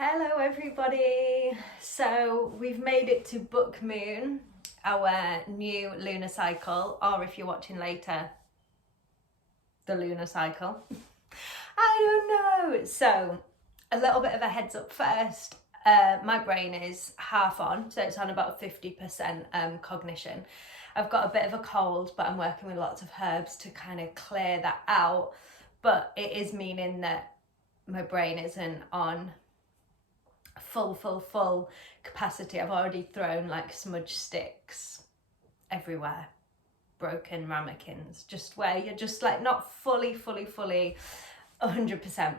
Hello everybody! So we've made it to Book Moon, our new lunar cycle, or if you're watching later, the lunar cycle. I don't know! So a little bit of a heads up first. My brain is half on, so it's on about 50% cognition. I've got a bit of a cold, but I'm working with lots of herbs to kind of clear that out. But it is meaning that my brain isn't on full capacity. I've already thrown like smudge sticks everywhere, broken ramekins, just where you're just like not fully 100%.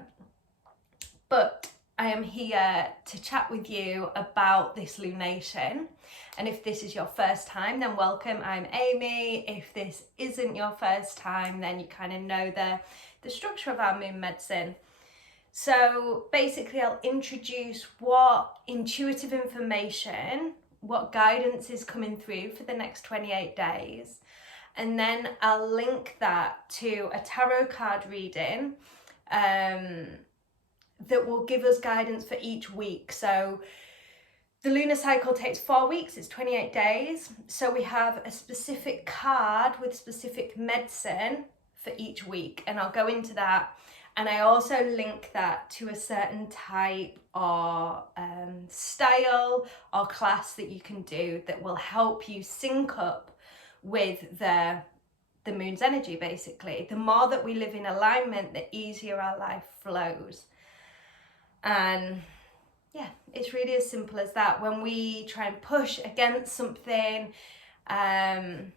But I am here to chat with you about this lunation, and if this is your first time, then welcome. I'm Amy. If this isn't your first time, then you kind of know the structure of our moon medicine. So basically I'll introduce what intuitive information, what guidance is coming through for the next 28 days. And then I'll link that to a tarot card reading that will give us guidance for each week. So the lunar cycle takes 4 weeks, it's 28 days. So we have a specific card with specific medicine for each week. And I'll go into that. And I also link that to a certain type or style or class that you can do that will help you sync up with the moon's energy, basically. The more that we live in alignment, the easier our life flows. And yeah, it's really as simple as that. When we try and push against something, and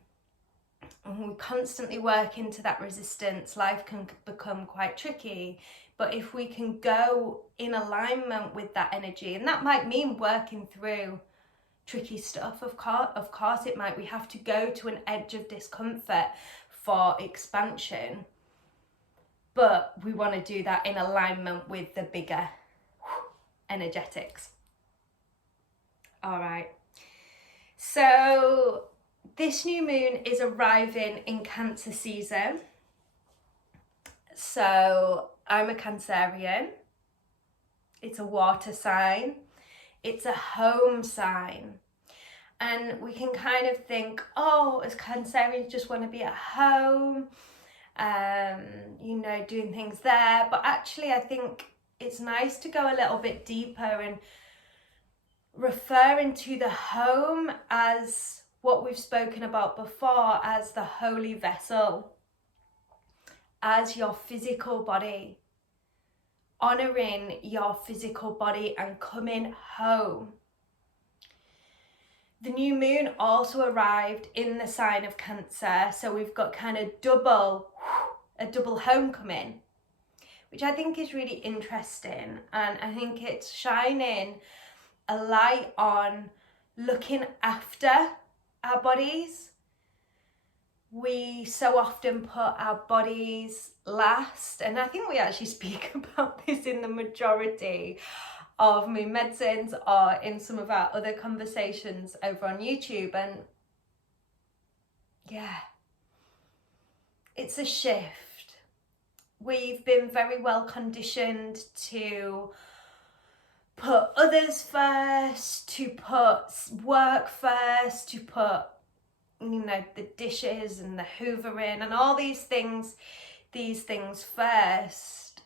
we constantly work into that resistance, life can become quite tricky. But if we can go in alignment with that energy, and that might mean working through tricky stuff, of course it might. We have to go to an edge of discomfort for expansion, but we want to do that in alignment with the bigger energetics. All right, so this new moon is arriving in Cancer season. So I'm a Cancerian. It's a water sign. It's a home sign. And we can kind of think, oh, as Cancerians just want to be at home, doing things there. But actually, I think it's nice to go a little bit deeper and referring to the home as what we've spoken about before, as the holy vessel, as your physical body, honouring your physical body and coming home. The new moon also arrived in the sign of Cancer, so we've got kind of a double homecoming, which I think is really interesting, and I think it's shining a light on looking after our bodies. We so often put our bodies last, and I think we actually speak about this in the majority of moon medicines or in some of our other conversations over on YouTube. And yeah, it's a shift. We've been very well conditioned to put others first, to put work first, to put the dishes and the hoovering and all these things first.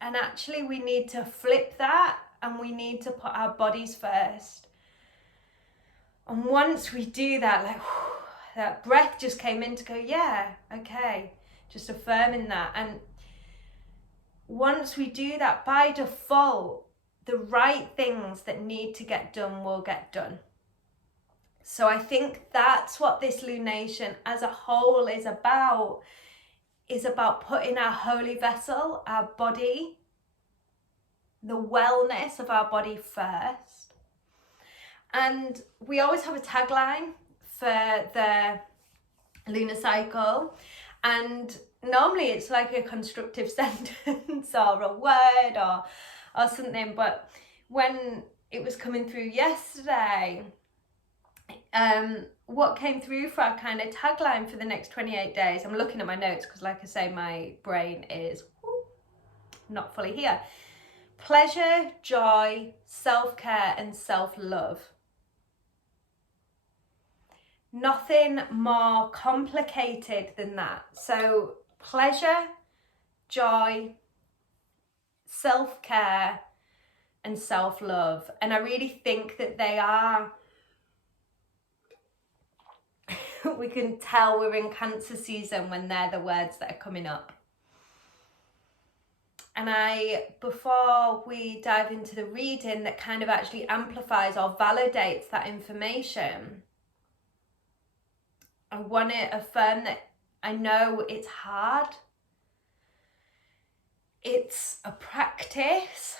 And actually we need to flip that, and we need to put our bodies first. And once we do that, like that breath just came in to go, yeah, okay, just affirming that. And once we do that, by default, the right things that need to get done will get done. So I think that's what this lunation as a whole is about putting our holy vessel, our body, the wellness of our body first. And we always have a tagline for the lunar cycle, and normally it's like a constructive sentence or a word or something, but when it was coming through yesterday, what came through for our kind of tagline for the next 28 days, I'm looking at my notes because like I say, my brain is not fully here, pleasure, joy, self-care and self-love. Nothing more complicated than that. So pleasure, joy, self-care and self-love. And I really think that they are, we can tell we're in Cancer season when they're the words that are coming up. And before we dive into the reading that kind of actually amplifies or validates that information, I want to affirm that I know it's hard. It's a practice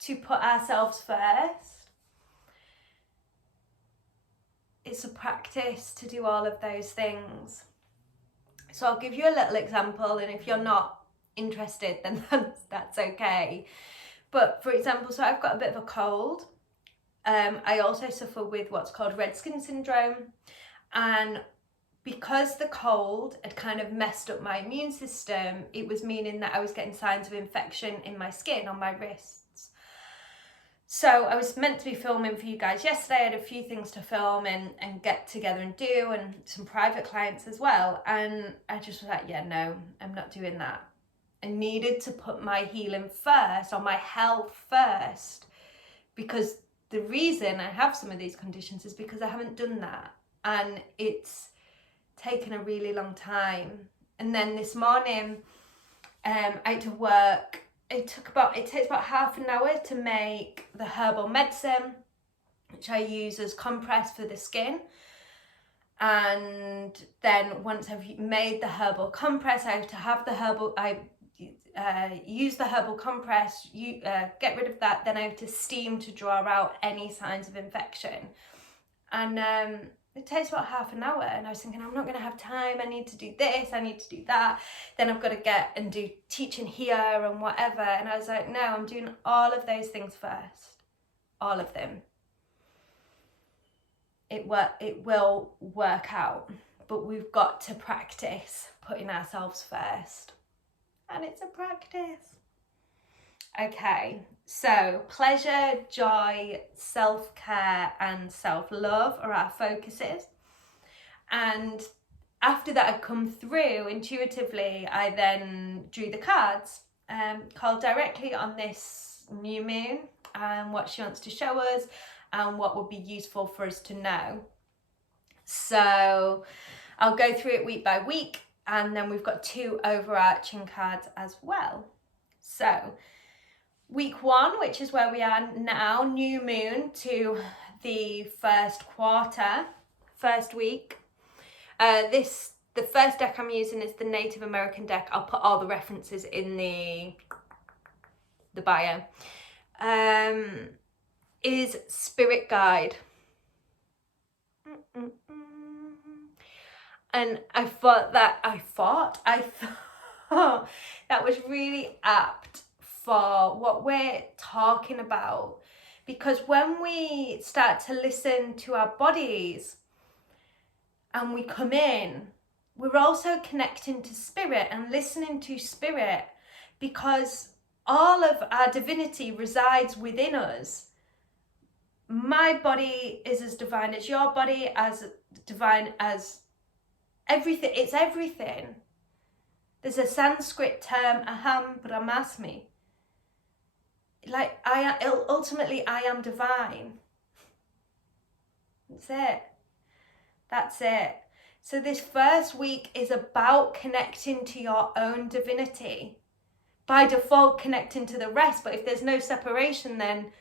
to put ourselves first. It's a practice to do all of those things. So I'll give you a little example, and if you're not interested, then that's okay. But for example, so I've got a bit of a cold. I also suffer with what's called red skin syndrome, and because the cold had kind of messed up my immune system, it was meaning that I was getting signs of infection in my skin, on my wrists. So I was meant to be filming for you guys yesterday. I had a few things to film and get together and do, and some private clients as well. And I just was like, yeah, no, I'm not doing that. I needed to put my healing first, or my health first, because the reason I have some of these conditions is because I haven't done that. And it's taken a really long time. And then this morning, I had to work. It takes about half an hour to make the herbal medicine, which I use as compress for the skin. And then once I've made the herbal compress, I have to have the herbal, use the herbal compress, get rid of that, then I have to steam to draw out any signs of infection. And it takes about half an hour, and I was thinking, I'm not going to have time, I need to do this, I need to do that, then I've got to get and do teaching here and whatever. And I was like, no, I'm doing all of those things first, all of them. It will work out, but we've got to practice putting ourselves first. And it's a practice. Okay, so pleasure, joy, self-care and self-love are our focuses. And after that had come through intuitively, I then drew the cards, called directly on this new moon and what she wants to show us and what would be useful for us to know. So I'll go through it week by week. And then we've got 2 overarching cards as well. So week 1, which is where we are now, new moon to the first quarter, first week. The first deck I'm using is the Native American deck. I'll put all the references in the bio. Is Spirit Guide. And I thought that was really apt for what we're talking about, because when we start to listen to our bodies and we come in, we're also connecting to spirit and listening to spirit, because all of our divinity resides within us. My body is as divine as your body, as divine as everything. It's everything. There's a Sanskrit term, aham brahmasmi. Like, ultimately I am divine. That's it. So this first week is about connecting to your own divinity. By default, connecting to the rest. But if there's no separation, then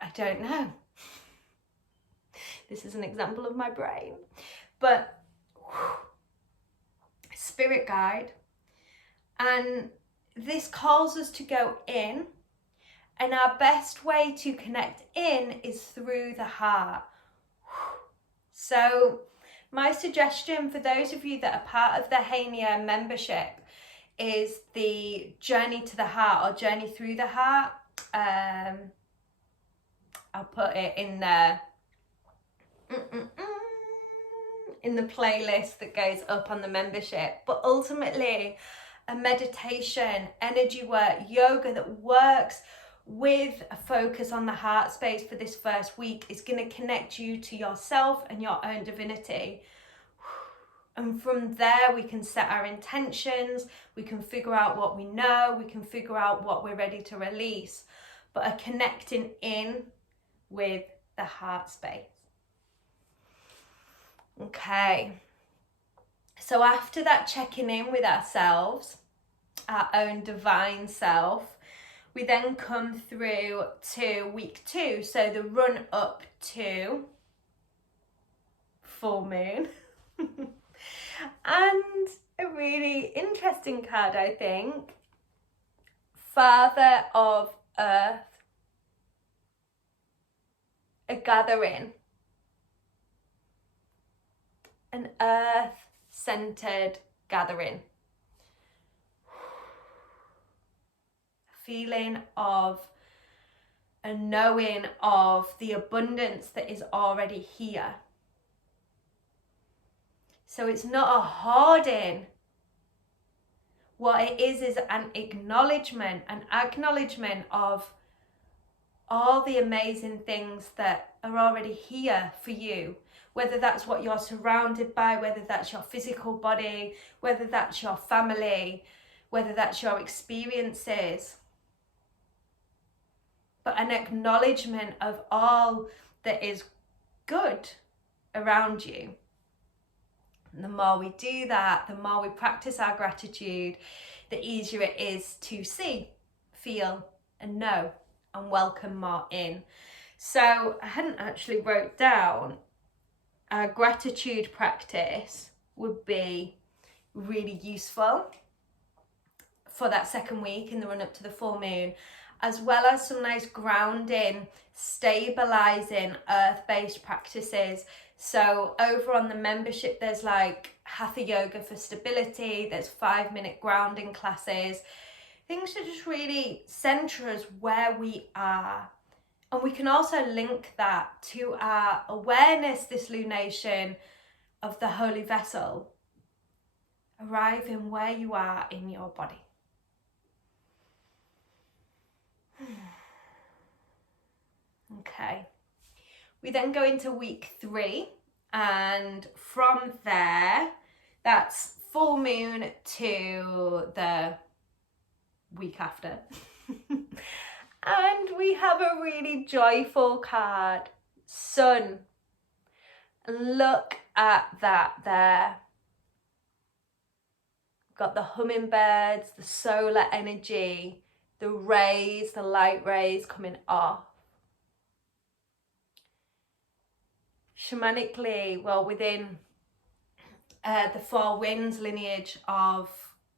I don't know. This is an example of my brain. But Spirit Guide. And this calls us to go in. And our best way to connect in is through the heart. So my suggestion for those of you that are part of the Hania membership is the Journey to the Heart, or Journey Through the Heart. I'll put it in there. In the playlist that goes up on the membership. But ultimately, a meditation, energy work, yoga that works with a focus on the heart space for this first week is going to connect you to yourself and your own divinity. And from there, we can set our intentions, we can figure out what we know, we can figure out what we're ready to release, but are connecting in with the heart space. Okay. So after that checking in with ourselves, our own divine self, we then come through to week 2. So the run up to full moon. And a really interesting card, I think. Father of Earth. A gathering. An earth-centered gathering. A feeling of a knowing of the abundance that is already here. So it's not a hoarding. What it is an acknowledgement of all the amazing things that are already here for you. Whether that's what you're surrounded by, whether that's your physical body, whether that's your family, whether that's your experiences. But an acknowledgement of all that is good around you. And the more we do that, the more we practice our gratitude, the easier it is to see, feel, and know, and welcome more in. So I hadn't actually wrote down, our gratitude practice would be really useful for that second week in the run up to the full moon, as well as some nice grounding, stabilizing, earth-based practices. So over on the membership, there's like Hatha Yoga for stability, there's 5-minute grounding classes, things to just really center us where we are. And we can also link that to our awareness this lunation of the holy vessel, arriving where you are in your body. Okay. We then go into week 3, and from there, that's full moon to the week after. And we have a really joyful card, Sun. Look at that there. Got the hummingbirds, the solar energy, the rays, the light rays coming off. Shamanically, well, within the 4 winds lineage of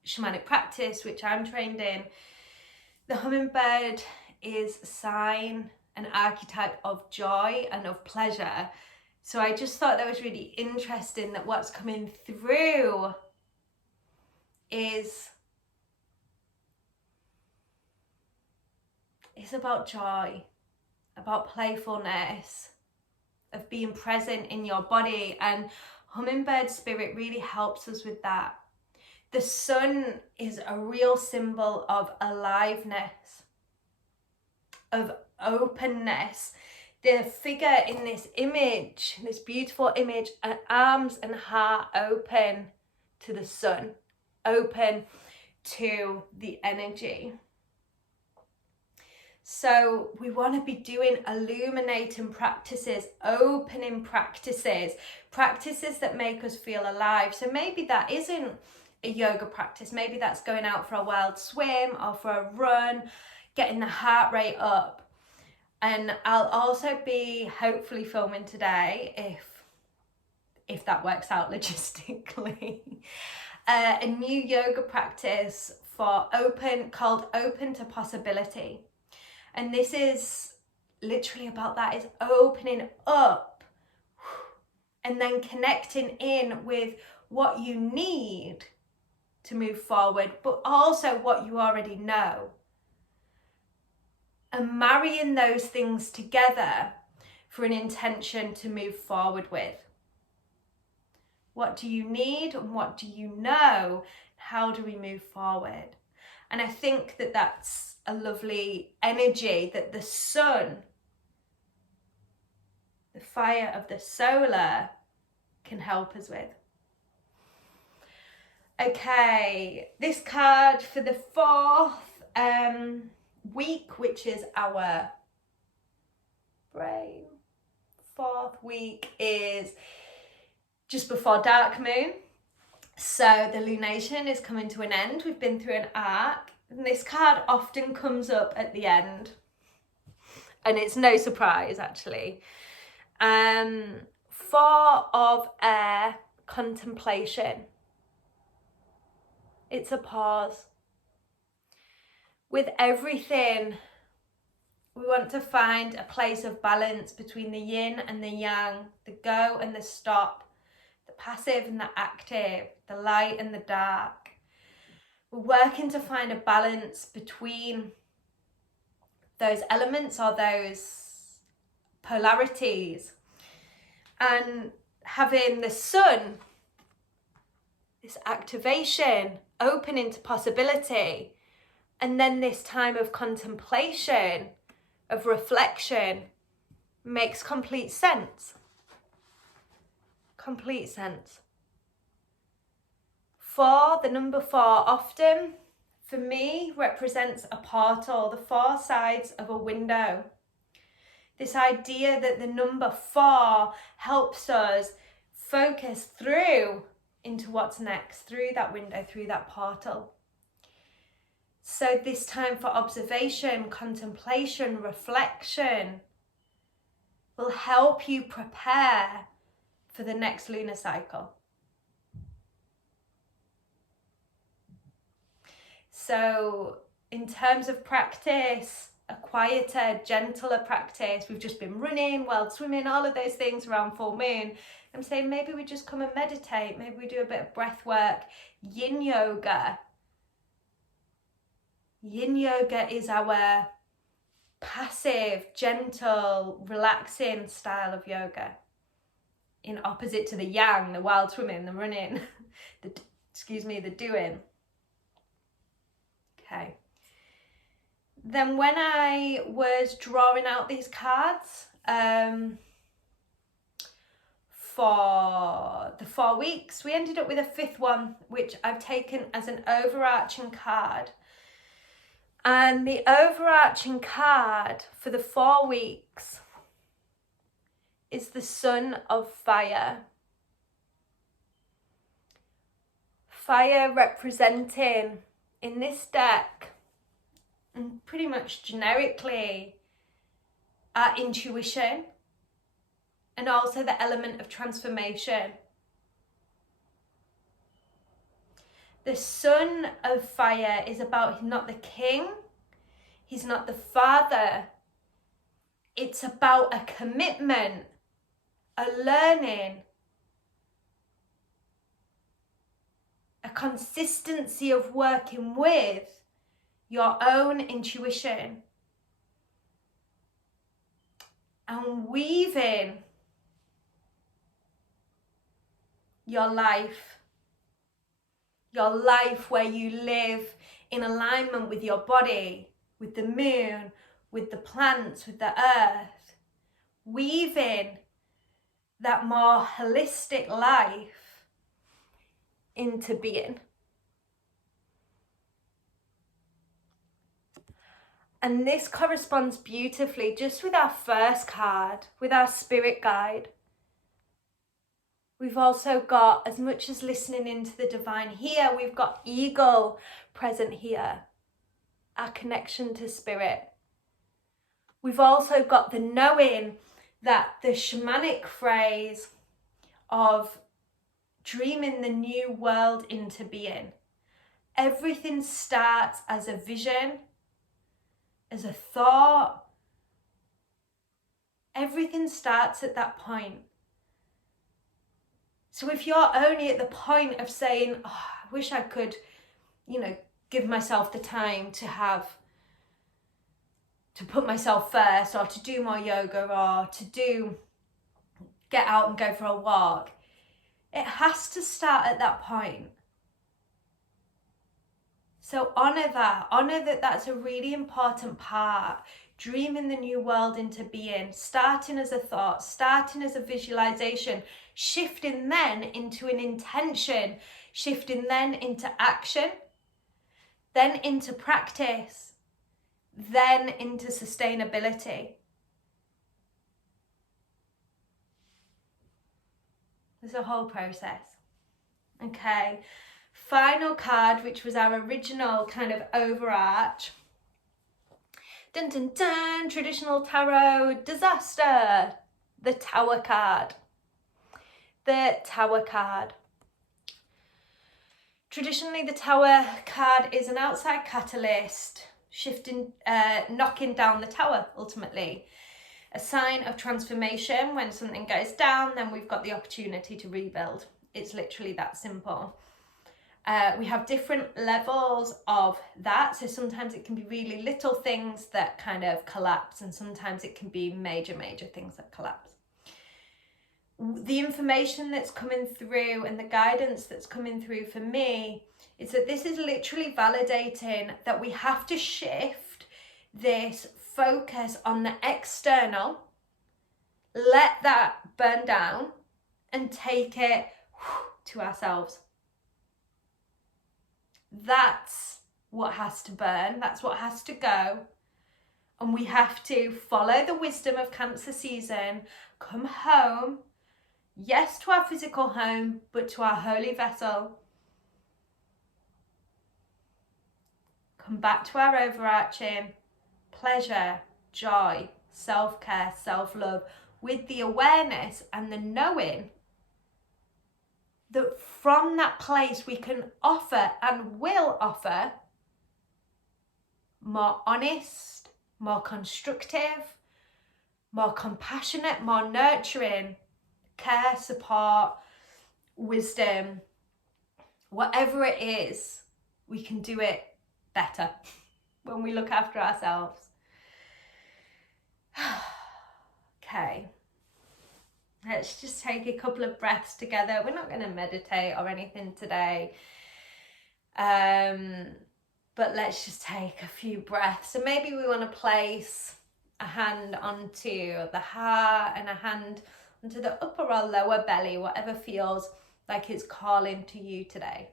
shamanic practice, which I'm trained in, the hummingbird is a sign, an archetype of joy and of pleasure. So I just thought that was really interesting, that what's coming through is about joy, about playfulness, of being present in your body, and hummingbird spirit really helps us with that. The sun is a real symbol of aliveness, of openness. The figure in this image, this beautiful image, arms and heart open to the sun, open to the energy. So we want to be doing illuminating practices, opening practices, practices that make us feel alive. So maybe that isn't a yoga practice, maybe that's going out for a wild swim or for a run, getting the heart rate up. And I'll also be hopefully filming today, if that works out logistically, a new yoga practice for called Open to Possibility. And this is literally about that, is opening up and then connecting in with what you need to move forward, but also what you already know. And marrying those things together for an intention to move forward with. What do you need and what do you know? how do we move forward? And I think that that's a lovely energy that the sun, the fire of the solar, can help us with. Okay, this card for the fourth week, which is our brain. Fourth week is just before dark moon. So the lunation is coming to an end. We've been through an arc. And this card often comes up at the end. And it's no surprise, actually. Four of air, contemplation. It's a pause. With everything, we want to find a place of balance between the yin and the yang, the go and the stop, the passive and the active, the light and the dark. We're working to find a balance between those elements or those polarities. And having the sun, this activation, open into possibility, and then this time of contemplation, of reflection, makes complete sense. Complete sense. Four, the number four, often for me represents a portal, the four sides of a window. This idea that the number four helps us focus through into what's next, through that window, through that portal. So this time for observation, contemplation, reflection will help you prepare for the next lunar cycle. So in terms of practice, a quieter, gentler practice. We've just been running, world swimming, all of those things around full moon. I'm saying maybe we just come and meditate. Maybe we do a bit of breath work, yin yoga. Yin yoga is our passive, gentle, relaxing style of yoga. In opposite to the yang, the wild swimming, the running, the doing. Okay. Then when I was drawing out these cards for the 4 weeks, we ended up with a fifth one, which I've taken as an overarching card. And the overarching card for the 4 weeks is the Sun of Fire. Fire representing, in this deck, and pretty much generically, our intuition and also the element of transformation. The Sun of Fire is about, he's not the king, he's not the father. It's about a commitment, a learning, a consistency of working with your own intuition and weaving your life where you live in alignment with your body, with the moon, with the plants, with the earth, weaving that more holistic life into being. And this corresponds beautifully just with our first card, with our spirit guide. We've also got, as much as listening into the divine here, we've got eagle present here, our connection to spirit. We've also got the knowing that the shamanic phrase of dreaming the new world into being. Everything starts as a vision, as a thought. Everything starts at that point. So if you're only at the point of saying, oh, I wish I could, give myself the time to put myself first, or to do more yoga, or to get out and go for a walk, it has to start at that point. So honor that that's a really important part. Dreaming the new world into being, starting as a thought, starting as a visualization, shifting then into an intention, shifting then into action, then into practice, then into sustainability. There's a whole process. Okay, final card, which was our original kind of overarch. Dun dun dun, traditional tarot disaster. The Tower card. The Tower card. Traditionally, the Tower card is an outside catalyst, shifting, knocking down the tower, ultimately. A sign of transformation. When something goes down, then we've got the opportunity to rebuild. It's literally that simple. We have different levels of that. So sometimes it can be really little things that kind of collapse, and sometimes it can be major things that collapse. The information that's coming through and the guidance that's coming through for me is that this is literally validating that we have to shift this focus on the external, let that burn down, and take it to ourselves. That's what has to burn, that's what has to go. And we have to follow the wisdom of Cancer season, come home, yes, to our physical home, but to our holy vessel. Come back to our overarching pleasure, joy, self-care, self-love, with the awareness and the knowing that from that place we can offer and will offer more honest, more constructive, more compassionate, more nurturing care, support, wisdom. Whatever it is, we can do it better when we look after ourselves. Okay. Let's just take a couple of breaths together. We're not going to meditate or anything today. But let's just take a few breaths. So maybe we want to place a hand onto the heart and a hand onto the upper or lower belly, whatever feels like it's calling to you today.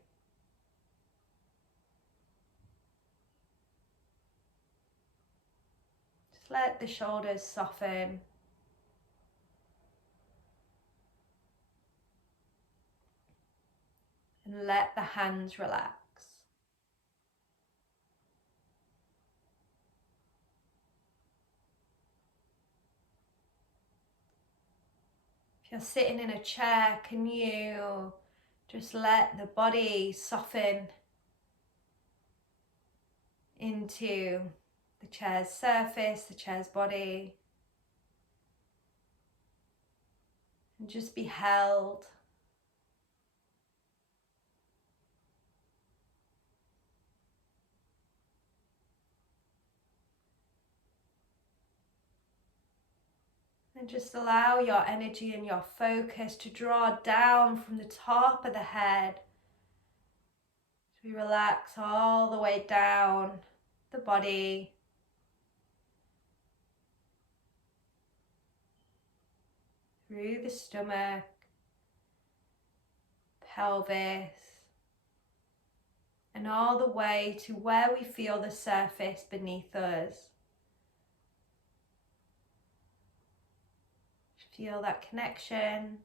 Just let the shoulders soften. And let the hands relax. If you're sitting in a chair, can you just let the body soften into the chair's surface, the chair's body, and just be held. And just allow your energy and your focus to draw down from the top of the head. So we relax all the way down the body. Through the stomach, pelvis, and all the way to where we feel the surface beneath us. Feel that connection.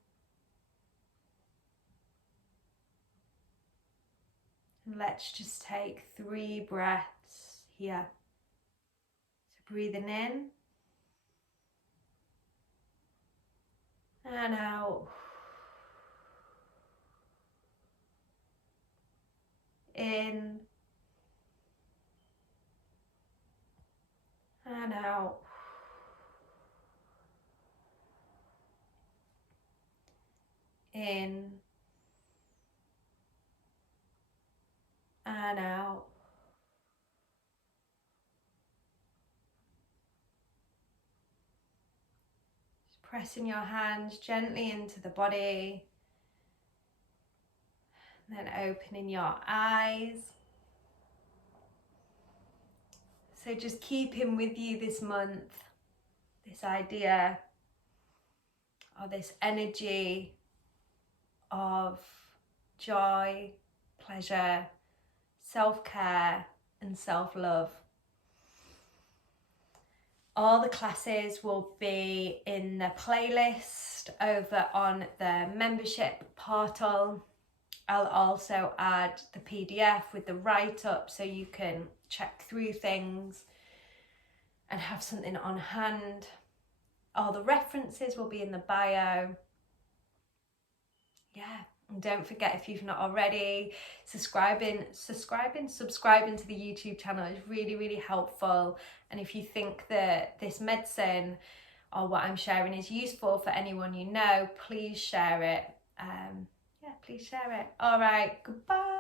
And let's just take 3 breaths here. So breathing in and out. In and out. In and out. Just pressing your hands gently into the body. And then opening your eyes. So just keeping with you this month, this idea or this energy of joy, pleasure, self-care and self-love. All the classes will be in the playlist over on the membership portal. I'll also add the PDF with the write-up so you can check through things and have something on hand. All the references will be in the bio. Yeah, and don't forget, if you've not already, subscribing to the YouTube channel is really, really helpful. And if you think that this medicine or what I'm sharing is useful for anyone you know, please share it. Yeah, please share it. All right, goodbye.